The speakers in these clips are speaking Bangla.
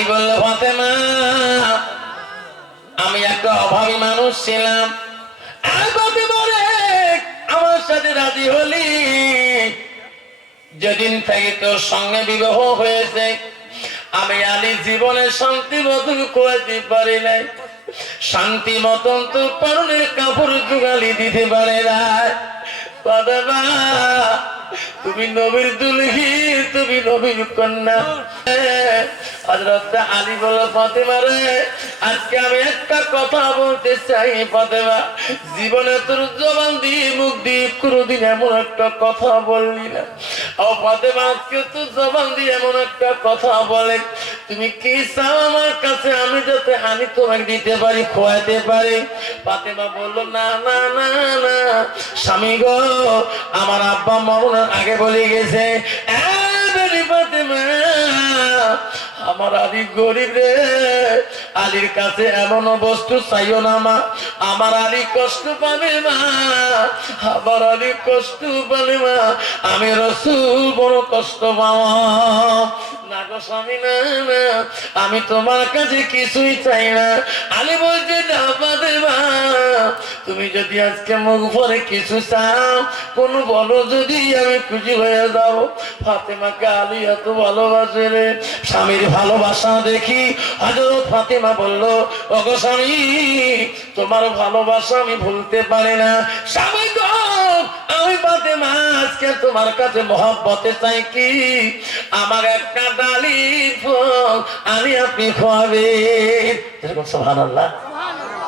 আলী বলল ফাতেমা আমি একটা অভাবী মানুষ ছিলাম, আমার সাথে রাজি হলি, যেদিন থেকে তোর সঙ্গে বিবাহ হয়েছে আমি আলী জীবনে শান্তি মতন করতে পারি নাই, শান্তি মতন তোর পরনের কাপড় জোগালি দিতে পারে না। ফাতেমা তুমি নবীর দুলহি, তুমি নবীর কন্যা। হযরত আলী বলল ফাতেমা রে আজকে আমি একটা কথা বলতে চাই ফাতেমা, জীবনে তোর জবান দিয়ে মুখ দিয়ে কোনোদিন এমন একটা কথা বললি না। ও ফাতেমা আজকে তোর জবান দিয়ে এমন একটা কথা বলে, তুমি কি চাও আমার কাছে আমি যাতে আমি তোমাকে দিতে পারি, খোয়াতে পারি? ফাতেমা বলল না না না না স্বামী গো, আমার আব্বা মরণের আগে বলে গেছে ফাতেমা আমার আলী গরিব রে, আলীর কাছে এমন বস্তু চাইও না মা, আমার আলী কষ্ট পাবে মা, আমার আলী কষ্ট পাবে মা, আমি রাসূল বড় কষ্ট পাবো না গো স্বামী না না, আমি তোমার কাছে কিছুই চাই না। আলী বলছে না ফাতেমা তুমি যদি আজকে মুখ ভরে কিছু চাও কোন বলো, যদি আমি খুশি হয়ে যাও। ফাতেমাকে আলী এত ভালোবাসে রে, স্বামীর ভালোবাসা দেখি হযরত ফাতেমা বলল ওগো স্বামী তোমার ভালোবাসা আমি ভুলতে পারি না। স্বামী গো আমি ফাতেমা আজকে তোমার কাছে মহব্বতে চাই কি আমার একটা ডালিম ফল আমি আপনি খাওয়াবেন। যেরকম সুবহানাল্লাহ,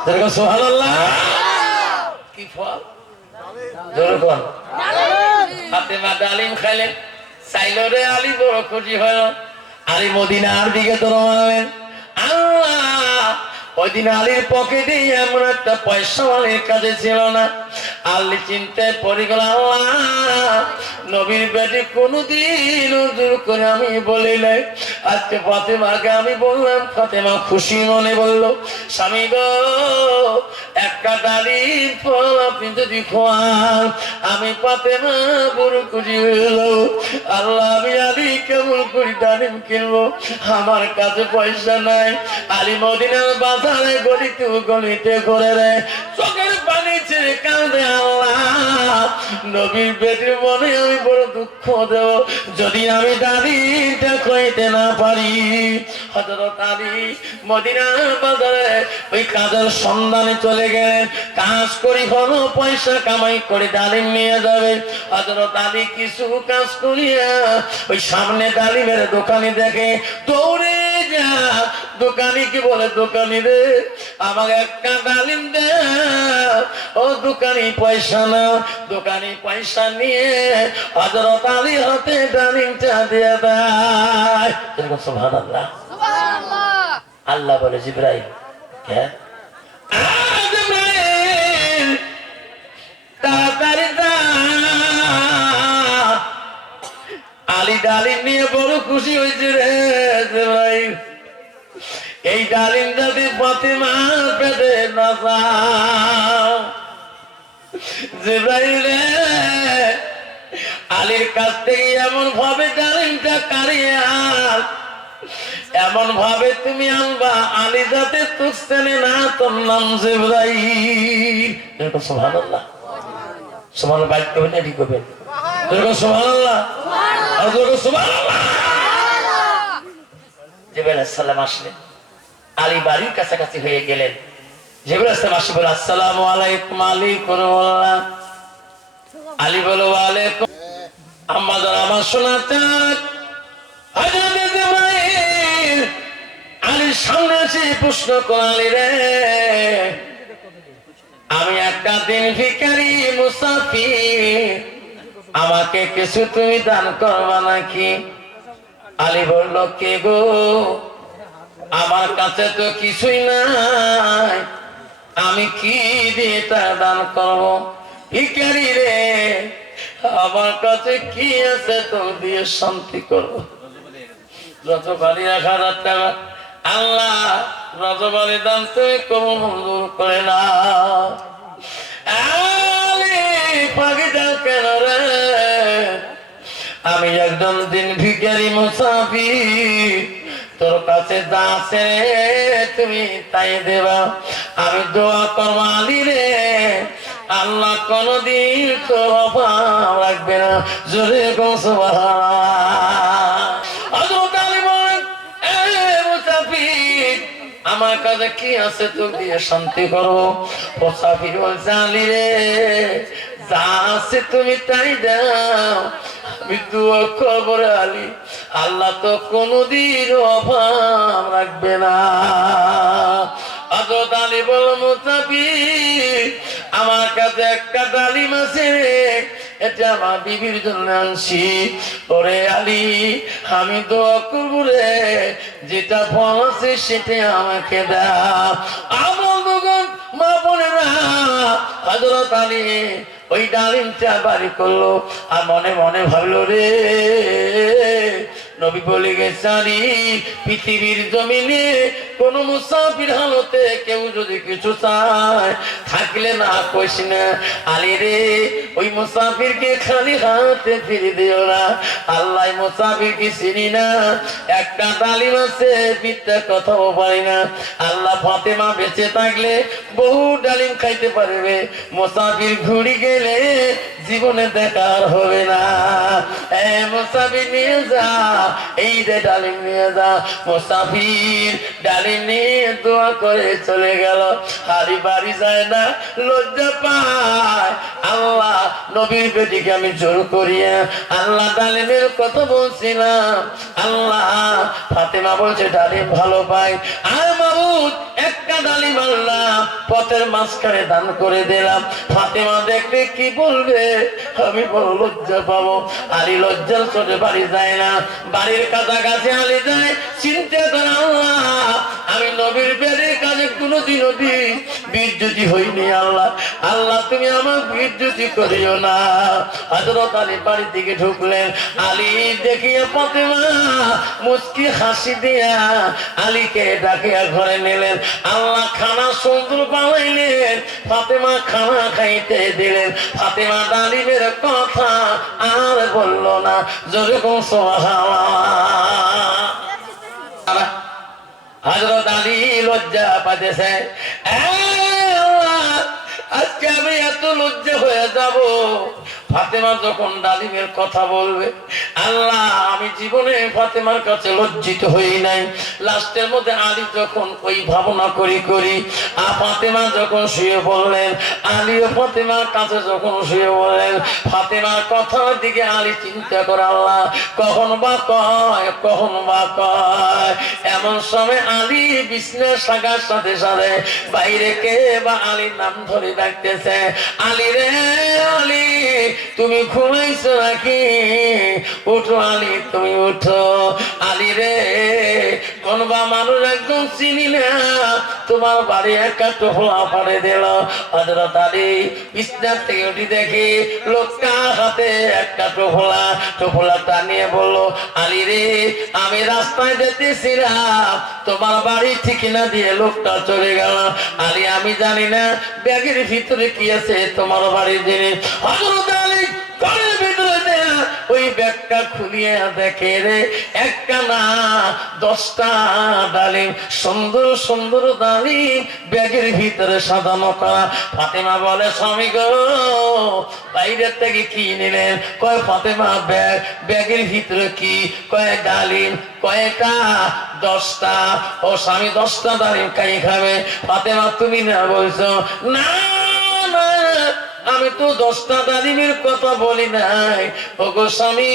যেরকম সুবহানাল্লাহ। কি ফল? যেরকম ফাতেমা ডালিম খাইলেন, চাইলো রে আলী বড় খুশি হলো। আলী মদিনার দিকে তো রওনা। আল্লাহ ওই দিন আলীর পকেটে এমন একটা পয়সা আলীর কাছে ছিল না। আলী চিন্তায় পড়ে গেল আল্লাহ নবীর বেটি কোনদিন জোর করে আমি বলি নাই, আজকে ফাতেমাকে আমি বললাম। ফাতেমা খুশি মনে বলল স্বামী গো একটা ডালিম ফল আপনি যদি খোয়ান আমি ফাতেমা বড় খুশি হইল। আল্লাহ আমি আলী কেমন করে ডালিম কিনবো, আমার কাছে পয়সা নাই। আলী মদিনার বাজারে গলিতে গলিতে করে রে চোখের পানি ছেড়ে কাঁদে আল্লাহ নবীর বেটির মনে আমি বড় দুঃখ দেব যদি আমি ডালিমটা খাইতে না পারি। হযরত আলী মদিনার বাজারে ওই কাজের সন্ধানে চলে গেলেন, কাজ করি হলো পয়সা কামাই করে ডালিম নিয়ে যাবে। হযরত আলী কিছু কাজ করিয়া ওই সামনে ডালিমের দোকানে দেখে, দৌড়ে যা দোকানি কি বলে দোকানি রে আমাকে একটা ডালিম দে। ও দোকানি পয়সা না, দোকানি পয়সা নিয়ে হযরত আলী হাতে ডালিমটা দিয়ে দেয়। সুবহানাল্লাহ সুবহানাল্লাহ। আল্লাহ বলে জিবরাইল কে জিবরাইল তাড়াতাড়ি যা। আলী ডালিম নিয়ে বড় খুশি হয়েছে রে জিবরাইল, এই ডালিম যদি ফাতেমা পেটে না যাও। জিবরাইল রে আলীর কাছ থেকে এমন ভাবে ডালিমটা কাড়িয়ে আন, এমন ভাবে তুমি আনবা আলী যাতে তুই চেনে না তোর নাম জিবরাইল। সুবহানাল্লাহ সুবহানাল্লাহ। বাইক করবেন না ঠিক করবেন? সুবহানাল্লাহ সুবহানাল্লাহ। জিবরাইল আলাইহিস সালাম আসলেন, আলী বাড়ির কাছাকাছি হয়ে গেলেন। জিবরাইল আলাইহিস সালাম আসে বলে আসসালামু আলাইকুম। আলী করুল্লাহ। আলী বলে ওয়ালাইকুম। আম্মা যারা আমার শোনাতে হযরত জিবরাইল আলীর সামনে এসে প্রশ্ন করলেন রে আমি একটা দিন ভিখারি মুসাফির, আমাকে কিছু তুমি দান করবা নাকি? আলী বলল কে গো আমার কাছে তো কিছুই নাই, আমি কি দিয়ে তা দান করবো? ভিখারি রে আমার কাছে কি আছে তো দিয়ে শান্তি করবো? রজবালি ১,০০০ টাকা। আল্লাহ রজবালি দান তুমি কবুল মঞ্জুর করে না। কেন রে আমি একজন দিন ভিখারি মুসাফির, তোর কাছে যা আছে তুমি তাই দেবা। আমি দোয়া করব আলী রে, আল্লাহ কোনদিন তোর অভাব রাখবে না। জোরে গো সুবহানাল্লাহ। হযরত আলী বলেন, এ মুসাফির, আমার কাছে কি আছে তোর দিয়ে শান্তি করবো? মুসাফির বলছে, আলী রে, যা আছে তুমি তাই দাও, আমি দোয়া করবো রে আলী, আল্লাহ তো কোনদিন অভাব রাখবে না। হযরত আলী বলল, মুসাফির, আমার কাছে একটা ডালিম আছে রে, এটা আমার বিবির জন্য আনছি। ওরে আলী, আমি দোয়া করবো রে, যেটা ফল আছে সেটা আমাকে দাও। আমার দোকান মা বোনেরা, হযরত আলী ওই ডালিমটা বাড়ি করলো আর মনে মনে ভাবলো, রে নবী বলে গেছে, আলী, পৃথিবীর জমিনে কোন মুসাফির হালতে কেউ যদি কিছু চায় থাকলে না কইস না, আলী রে, ওই মুসাফিরকে খালি হাতে ফিরে দিও না। আল্লাহ মুসাফিরকে চিনি না, একটা ডালিম আছে, মিথ্যা কথাও পারি না। আল্লাহ ফাতেমা বেঁচে থাকলে বহু ডালিম খাইতে পারবে, মুসাফির ঘুরি গেলে জীবনে দেখার হবে না। এ মুসাফির নিয়ে যা, এই যে ডালিম নিয়ে যা। মুসাফির ডালিম নিয়ে দোয়া করে চলে গেল। হারি বাড়ি যায় না, লজ্জা পায়। আল্লাহ নবীর বেটিকে আমি জোর করিয়া আল্লাহ ডালিমের কথা বলছিলাম। আল্লাহ ফাতেমা বলছে ডালিম ভালো পাই, আর মাবুদ একটা ডালিম আল্লাহ পথের মাঝখানে দান করে দিলাম। ফাতেমা দেখলে কি বলবে, আমি বড় লজ্জা পাবো। আলী লজ্জার চোটে বাড়ি যায় না, বাড়ির কাছাকাছি আলী যায়, চিন্তা করে, আল্লাহ আমি নবীর বেড়ের কাজে কোনোদিনও বিদ্যুতি হইনি। আল্লাহ, আল্লাহ তুমি আমার বিদ্যুতি করিও না। হযরত আলী বাড়ির দিকে ঢুকলেন, আলী দেখিয়া ফাতেমা মুচকি হাসি দিয়া আলীকে ডাকিয়া ঘরে নিলেন। আল্লাহ খানা সুন্দর বানাইলেন, ফাতেমা খানা খাইতে দিলেন। ফাতেমা ডালিমের কথা আর বলল না। যেরকম সুবহানাল্লাহ। হযরত আলী লজ্জা পাইতেছে, আজকে আমি এত লজ্জা হয়ে যাব। ফাতেমা যখন ডালিমের কথা বলবে, আল্লাহ আমি জীবনে ফাতেমার কাছে লজ্জিত হই নাই। লাস্টের মধ্যে আলী যখন ওই ভাবনা করি ফাতেমা যখন শুয়ে বললেন, আলীও ফাতেমার কাছে যখন শুয়ে বললেন, ফাতেমার কথার দিকে আলী চিন্তা করে, আল্লাহ কখন বা কয়, কখন বা কয়। এমন সময় আলী বিছনার শাখার সাথে সাথে বাইরে কে বা আলীর নাম ধরে ডাকতেছে, আলী রে, আলী তুমি ঘুমাইছো নাকি? উঠো আলী, তুমি উঠো। আলী রে, কোন বা মানুষ একদম চিনি না, তোমার বাড়ি একটা টোফলা পাড়ে দিল। হযরত আলী বিছনার থেকে উঠি দেখি লোকটা হাতে একটা টোফলাটা নিয়ে বলল, আলী রে, আমি রাস্তায় যেতেছিলাম, তোমার বাড়ি ঠিকানা দিয়ে লোকটা চলে গেল। আলী আমি জানি না ব্যাগের ভিতরে কি আছে তোমার বাড়ির জিনিস। হযরত আলী ঘরের ভিতরে ওই ব্যাগটা খুলিয়ে দেখে রে, একটা না 10টা ডালিম, সুন্দর সুন্দর ডালিম ব্যাগের ভিতরে সাজানো করা। ফাতেমা বলে, স্বামী গো, বাইরের থেকে কি নিলেন? কয় ফাতেমা ব্যাগের ভিতরে কি? কয় ডালিম। কয়টা? 10টা। ও স্বামী, 10টা ডালিম কাই খাবে? ফাতেমা তুমি না বলছো? না না, আমি তো 10টা ডালিমের কথা বলি নাই। ওগো স্বামী,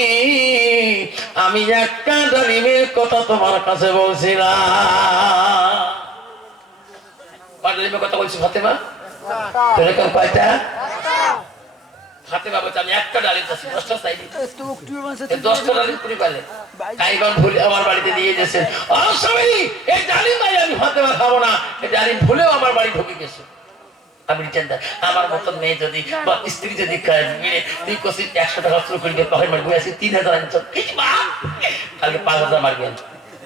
আমি একটা ডালিমের কথা তোমার কাছে বলছিলাম। ডালিমের কথা বলছি ফাতেমা? এরকম কয়টা? ফাতেমা বলছে, আমি একটা ডালিম চাচ্ছি, 10টা চাইনি। 10টা ডালিম করে পাইলে কাইবান ভুলে আমার বাড়িতে দিয়ে গেছেন। ও স্বামী, এই ডালিম নাই, আমি ফাতেমা খাবো না। এই ডালিম ভুলেও আমার বাড়ি ঢুকে গেছে। আমি চিন্তা, আমার মতন মেয়ে যদি বা স্ত্রী যদি তুই কষি 100 টাকা শুরু করি, তখন মারবি আছি 3000 আনছো, কালকে 5000 মারবেন,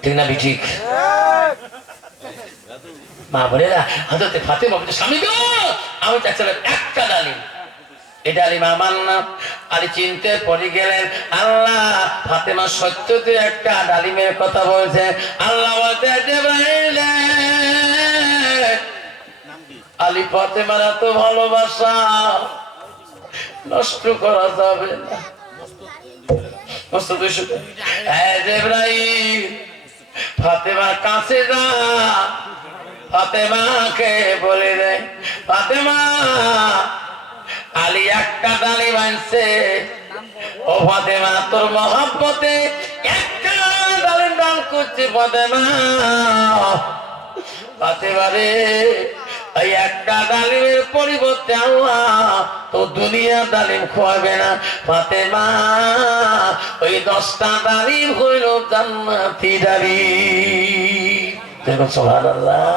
ঠিক না? ঠিক মা বলে না, হযরত ফাতেমা বলছে, স্বামী গো, আমি চাচ্ছিলাম একটা ডালিম। এটা আলিম আমার না। আলী চিনতে পড়ে গেলেন, আল্লাহ ফাতেমা সত্যতে একটা ডালিমের কথা বলছে। আল্লাহ বলতে জিবরাইল, আলী ফাতেমার এত ভালোবাসা নষ্ট করা যাবে না। জিবরাইল ফাতেমার কাছে যা, ফাতেমাকে বলে দে, ফাতেমা আলী একটা ডালিম আনছে, ও ফাতেমা তোর মহব্বতে একটা ডালিম দান করছে। ফাতেমা, ফাতেমা রে, এই একটা ডালিমের পরিবর্তে আল্লাহ তো দুনিয়া ডালিম খোয়াবে না। ফাতেমা ওই 10টা ডালিম হইল জান্নাতি ডালিম। সুবহানাল্লাহ।